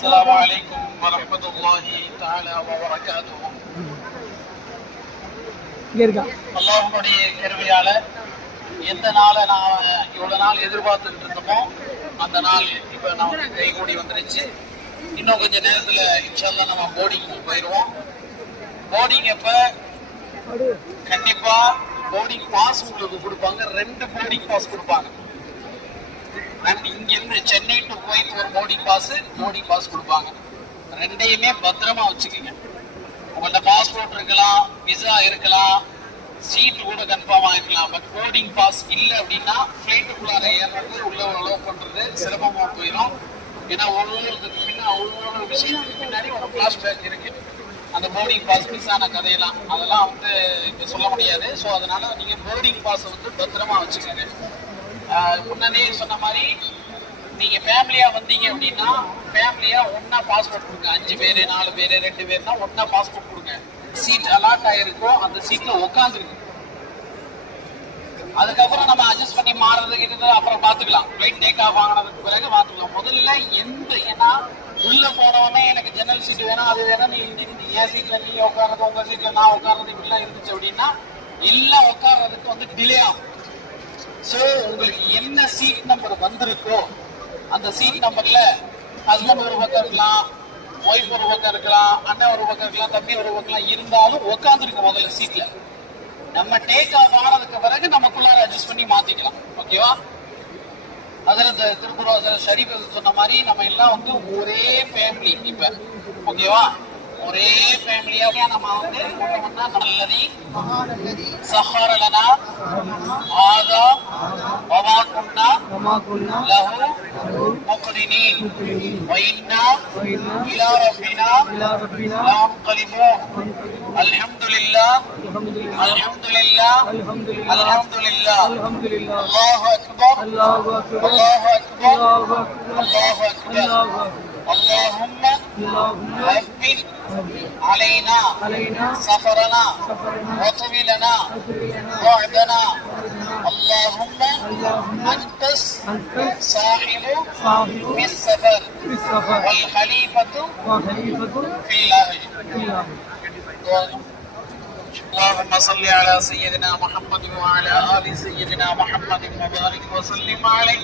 السلام عليكم ورحمة الله تعالى وبركاته. அல்லாஹ்வுடைய கிருபையால எந்த நாளை நான் இவ்வளோ நாள் எதிர்பார்த்துட்டு இருந்தோமோ அந்த நாள் இப்போ நமக்கு கைகூடி வந்துருச்சு. இன்னும் கொஞ்சம் நேரத்தில் இன்ஷால்லா நம்ம போர்டிங் போயிடுவோம். போர்டிங் எப்போ கண்டிப்பாக போர்டிங் பாஸ் உங்களுக்கு கொடுப்பாங்க. 2 போர்டிங் பாஸ் கொடுப்பாங்க. இங்கிருந்து சென்னை டு குவைத் ஒரு போர்டிங் பாஸ் கொடுப்பாங்க. 2யுமே பத்திரமா வச்சுக்கோங்க. உங்கள்ட்ட பாஸ்போர்ட் இருக்கலாம், விசா இருக்கலாம், சீட்டு கூட கன்ஃபார்ம் ஆகிருக்கலாம். பட் போர்டிங் பாஸ் இல்லை அப்படின்னா ஃப்ளைட்டுக்குள்ளார ஏறுறது, உள்ள அலோவ் பண்ணுறது சிரமமாக போயிடும். ஏன்னா ஒவ்வொருத்துக்கு ஒவ்வொரு விஷயத்துக்கு பின்னாடி ஒரு ஃப்ளாஷ்பேக் இருக்கு. அந்த போர்டிங் பாஸ் மிஸ் ஆன கதையெல்லாம் அதெல்லாம் இப்போ சொல்ல முடியாது. ஸோ அதனால நீங்கள் போர்டிங் பாஸை பத்திரமா வச்சுக்கோங்க. முன்னாடியே சொன்ன மாதிரி நீங்கள் ஃபேமிலியாக வந்தீங்க அப்படின்னா ஃபேமிலியாக ஒன்றா பாஸ்போர்ட் கொடுங்க. 5 பேர் 4 பேர் 2 பேர்னா ஒன்றா பாஸ்போர்ட் கொடுங்க. சீட் அலாட் ஆகிருக்கோ அந்த சீட்டில் உட்காந்துருக்கு. அதுக்கப்புறம் நம்ம அட்ஜஸ்ட் பண்ணி மாறுறதுக்கு அப்புறம் பார்த்துக்கலாம். ஃப்ளைட் டேக் ஆஃப் ஆனதுக்கு பிறகு பார்த்துக்கலாம். முதல்ல ஏன்னா உள்ள போனவொடனே எனக்கு ஜன்னல் சீட் வேணும், அது வேணும், என் சீட்டில் நீ உட்கார்றது, உங்கள் சீட்டில் நான் உட்கார்றது, இப்படிலாம் இருந்துச்சு அப்படின்னா எல்லாம் உட்கார்றதுக்கு டிலே ஆகும். ஸோ உங்களுக்கு என்ன சீட் நம்பர் வந்திருக்கோ அந்த சீட் நம்பர்ல ஹஸ்பண்ட் ஒரு பக்கம் இருக்கலாம், ஒய்ஃப் ஒரு பக்கம் இருக்கலாம், அண்ணன் ஒரு பக்கம் இருக்கலாம், தம்பி ஒரு பக்கம் இருந்தாலும் உட்காந்துருக்கு முதல்ல சீட்ல. நம்ம டேக் ஆஃப் ஆனதுக்கு பிறகு நமக்குள்ளார அட்ஜஸ்ட் பண்ணி மாத்திக்கலாம். ஓகேவா? அதில் இந்த திருக்குறள் ஷரீஃப் சொன்ன மாதிரி நம்ம எல்லாம் ஒரே ஃபேமிலி. இப்ப ஓகேவா? ஒரே ஃபேமிலியாக நம்ம ஒண்ணா நல்லதி சஹர லனா ஆதா வமா குன்னா லஹு முக்ரினீன் வ இன்னா இலா ரப்பினா லமுன்கலிபூன். அல்ஹம்துலில்லாஹ் அல்ஹம்துலில்லாஹ் அல்ஹம்துலில்லாஹ். அல்லாஹு அக்பர் அல்லாஹு அக்பர் அல்லாஹு அக்பர். اللهم وفق علينا سفرنا وطويلنا وعدنا. اللهم أنت صاحب بالسفر والخليفة في الأرض. اللهم صل على سيدنا محمد وعلى آل سيدنا محمد وبارك وسلم عليه.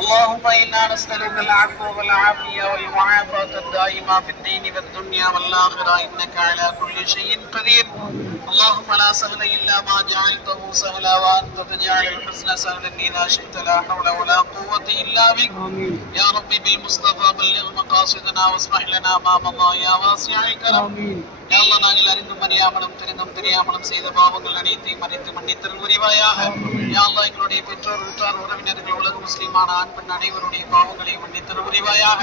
اللهم إنا نسألك العفو والعافية والمعافاة الدائمة في الدين والدنيا والآخرة إنك على كل شيء قدير. اللهم لا سهل إلا ما جعلته سهلا وأنت تجعل الحزن سهلا إذا شئت. لا حول ولا قوة إلا بك. يا ربي بالمصطفى بلغ مقاصدنا واسمح لنا ما مضى يا واسع الكرم. يا الله நாங்கள் அறிந்தும் அறியாமலும் தெரியாமலும் செய்த பாவங்கள் அனைத்தையும் மன்னித்து மன்னித்தல் புரிவாயாக. யா அல்லாஹ் எங்களுடைய பெற்றோர் உற்றார் உறவினர்கள் உலக முஸ்லிமான ஆண் பெண் அனைவருடைய பாவங்களை மன்னித்தல் புரிவாயாக.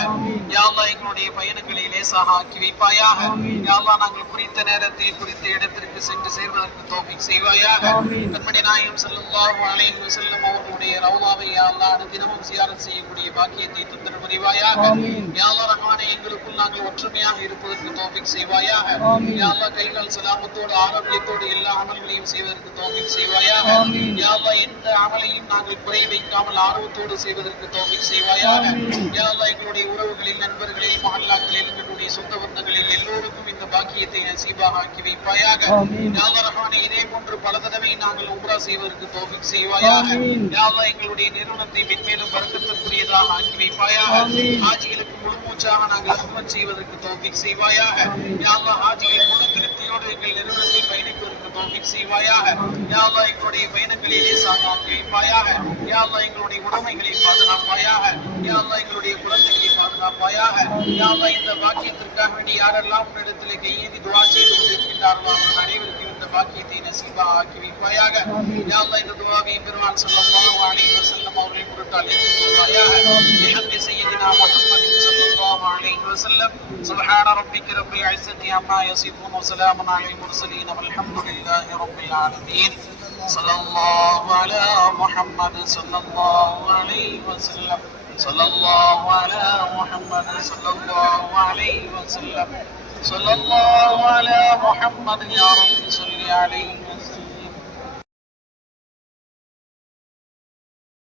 யா அல்லாஹ் எங்களுடைய பயணங்களை லேசாக ஆக்கி வைப்பாயாக. யா அல்லாஹ் நாங்கள் குறித்த நேரத்தில் குறித்த இடத்திற்கு சென்று சேர்வதற்கு தௌஃபீக் செய்வாயாக. கண்மணி நாயகம் ஸல்லல்லாஹு அலைஹி வஸல்லம் அவர்களுடைய ரவுலாவை யா அல்லாஹ் அனுதினமும் சியாரத் செய்யக்கூடிய பாக்கியத்தை தந்தல் புரிவாயாக. யா அல்லாஹ் ரஹ்மானே எங்களுக்குள் நாங்கள் ஒற்றுமையாக இருப்பதற்கு தௌஃபீக் செய்வாயாக. யா அல்லாஹ் கைகள் சலாமத்தோடு ஆரோக்கியத்தோடு எல்லா அமல்களையும் செய்வதற்கு தௌஃபீக் செய்வாயாக. யா அல்லாஹ் எந்த அமலையும் நாங்கள் குறை வைக்காமல் ஆர்வத்தோடு செய்வதற்கு தௌஃபீக் செய்வாயாக. யா அல்லாஹ் எங்களுடைய உறவுகளில் நண்பர்களில் மஹல்லாக்களில் எங்களுடைய சொந்த பந்தங்களில் எல்லோருக்கும் இந்த பாக்கியத்தை நசீபாக ஆக்கி வைப்பாயாக. யா அல்லாஹ் ரஹ்மானே இதே போன்று பல தடவை நாங்கள் உம்ரா செய்வதற்கு தௌஃபீக் செய்வாயாக. யா அல்லாஹ் எங்களுடைய நிறுவனத்தை மென்மேலும் பரக்கத்திற்குரியதாக ஆக்கி வைப்பாயாக. ஹாஜிகளுக்கு முழுமூச்சாக நாங்கள் ஹிதமத் செய்வதற்கு தௌஃபீக் செய்வாயாக. யா அல்லாஹ் ஹாஜிகள் முழு திருப்தியோடு எங்கள் நிறுவனத்தில் பயணிப்பதற்கு தௌஃபீக் செய்வாயாக. யா அல்லாஹ் எங்களுடைய பயணங்களிலே சாதாக்கி வைப்பாயாக. யா அல்லாஹ் எங்களுடைய உடைமைகளை பாதுகாப்பாயாக. யா அல்லாஹ் எங்களுடைய குழந்தைகளை பாதுகாப்பாயாக. யா அல்லாஹ் இந்த பாக்கியத்திற்காக வேண்டி யாரெல்லாம் உன்னிடத்திலே கையேந்தி துஆ செய்து கொண்டிருக்கின்றார்களோ அவர்கள் அனைவருக்கும் இந்த பாக்கியத்தை நசீபாக ஆக்கி வைப்பாயாக. யா அல்லாஹ் இந்த துஆவை பெருமான் ஸல்லல்லாஹு அலைஹி வஸல்லம் அவர்கள் பொருட்டால் ஏற்றுக்கொள்வாயாக. பிஹம்மதி சய்யிதினா முஹம்மதின் ஸல்லல்லாஹு அலைஹி வஸல்லம். சுப்ஹான ரப்பிக ரப்பில் இஸ்ஸத்தி அம்மா யசிஃபூன் வ ஸலாமுன் அலல் முர்ஸலீன் வல்ஹம்துலில்லாஹி ரப்பில் ஆலமீன். ஸல்லல்லாஹு அலா முஹம்மத் ஸல்லல்லாஹு அலைஹி வஸல்லம். ஸல்லல்லாஹு அலா முஹம்மத் ஸல்லல்லாஹு அலைஹி வஸல்லம். ஸல்லல்லாஹு அலா முஹம்மத் யா ரப்பி ஸல்லி அலைஹி